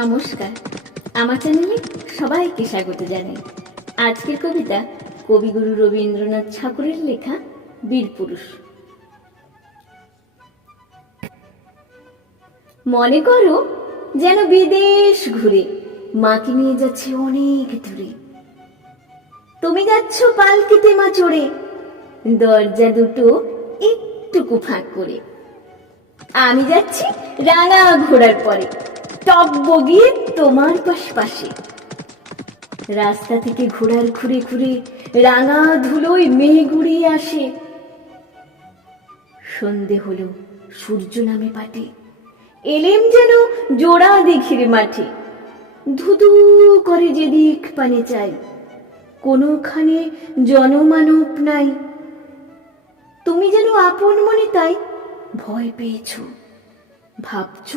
নমস্কার। আমার চ্যানেলে সবাইকে স্বাগত জানাই। আজকের কবিতা কবিগুরু রবীন্দ্রনাথ ঠাকুরের লেখা বীর পুরুষ। মনে করো যেন বিদেশ ঘুরে মাকে নিয়ে যাচ্ছে অনেক দূরে। তুমি যাচ্ছ পালকিতে মা চড়ে, দরজা দুটো একটুকু ফাঁক করে। আমি যাচ্ছি রাঙা ঘোড়ার পরে। টপ বগিয়ে তোমার পাশ পাশে রাস্তা থেকে ঘোড়ার ঘুরে ঘুরে রাঙা ধুলোয় মেয়ে গুড়িয়ে আসে। সন্ধে হলো, সূর্য নামে পাটে। এলেম যেন জোড়া দিঘির মাঠে। ধুধু করে যেদিক পানে চাই। কোনোখানে জনমানব নাই। তুমি যেন আপন মনে তাই ভয় পেয়েছ, ভাবছ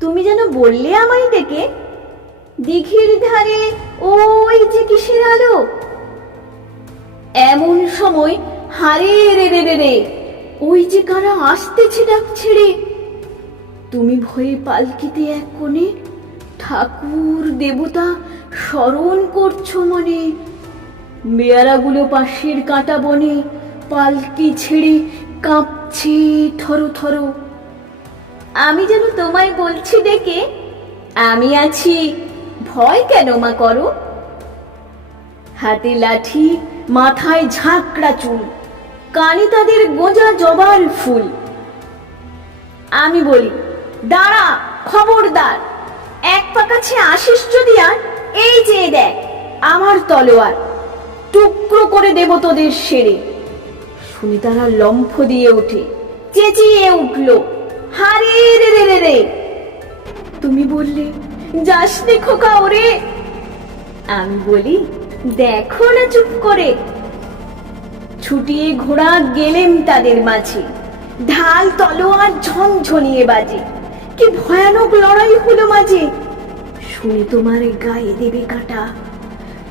তুমি যেন বললে আমায় ডেকে। দিঘির ধারে ওই যে কিসের আলো? এমন সময় হারে রে রে রে রে, ওই যে কারা আসতেছে ডাক ছেড়ে। তুমি ভয়ে পালকিতে এক কোণে ঠাকুর দেবতা স্মরণ করছ মনে। বেয়ারাগুলো পাশের কাটা বনে পালকি ছেড়ে কাঁপছে থরো থরো। আমি যেন তোমায় বলছি ডেকে, আমি আছি। ভয় কেন মা করো? হাতে লাঠি, মাথায় ঝাঁকড়া চুল, কানে তাদের গোজা জবার ফুল। আমি বলি, দাঁড়া, খবরদার, এক পা কাছে আসিস যদি আর, এই যে দেখ, আমার তলোয়ার, টুকরো করে দেব তোদের সেরে। শুনি তারা লম্ফ দিয়ে ওঠে চেঁচিয়ে উঠল। হারে, রে রে রে রে। তুমি বললে, যাস খোকা ওরে আমি বলি, দেখো না চুপ করে। ছুটিয়ে ঘোড়া গেলেম তাদের মাঝে। ঢাল, তলোয়ার ঝনঝনিয়ে বাজে। কি ভয়ানক লড়াই হলো মাঝে। শুনে তোমার গায়ে দেবে কাটা।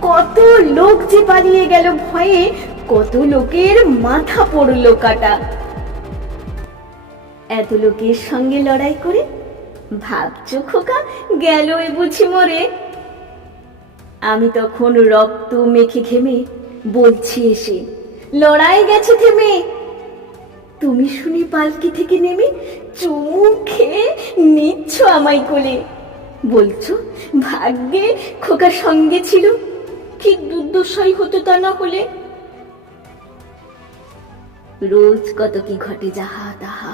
কত লোক যে পালিয়ে গেল ভয়ে, কত লোকের মাথা পড়ল কাটা। এত লোকের সঙ্গে লড়াই করে? ভাবছ খোকা, গেল এ বুঝি মরে? আমি তখন রক্ত মেখে ঘেমে বলছি এসে, লড়াই গেছে থেমে। তুমি শুনি পালকি থেকে নেমে চুমু খেয়ে নিচ্ছ আমায় কোলে। বলছো, ভাগ্যে খোকার সঙ্গে ছিল, কি দুর্দশাই হতো তা না হলে? রোজ কত কি ঘটে যাহা তাহা।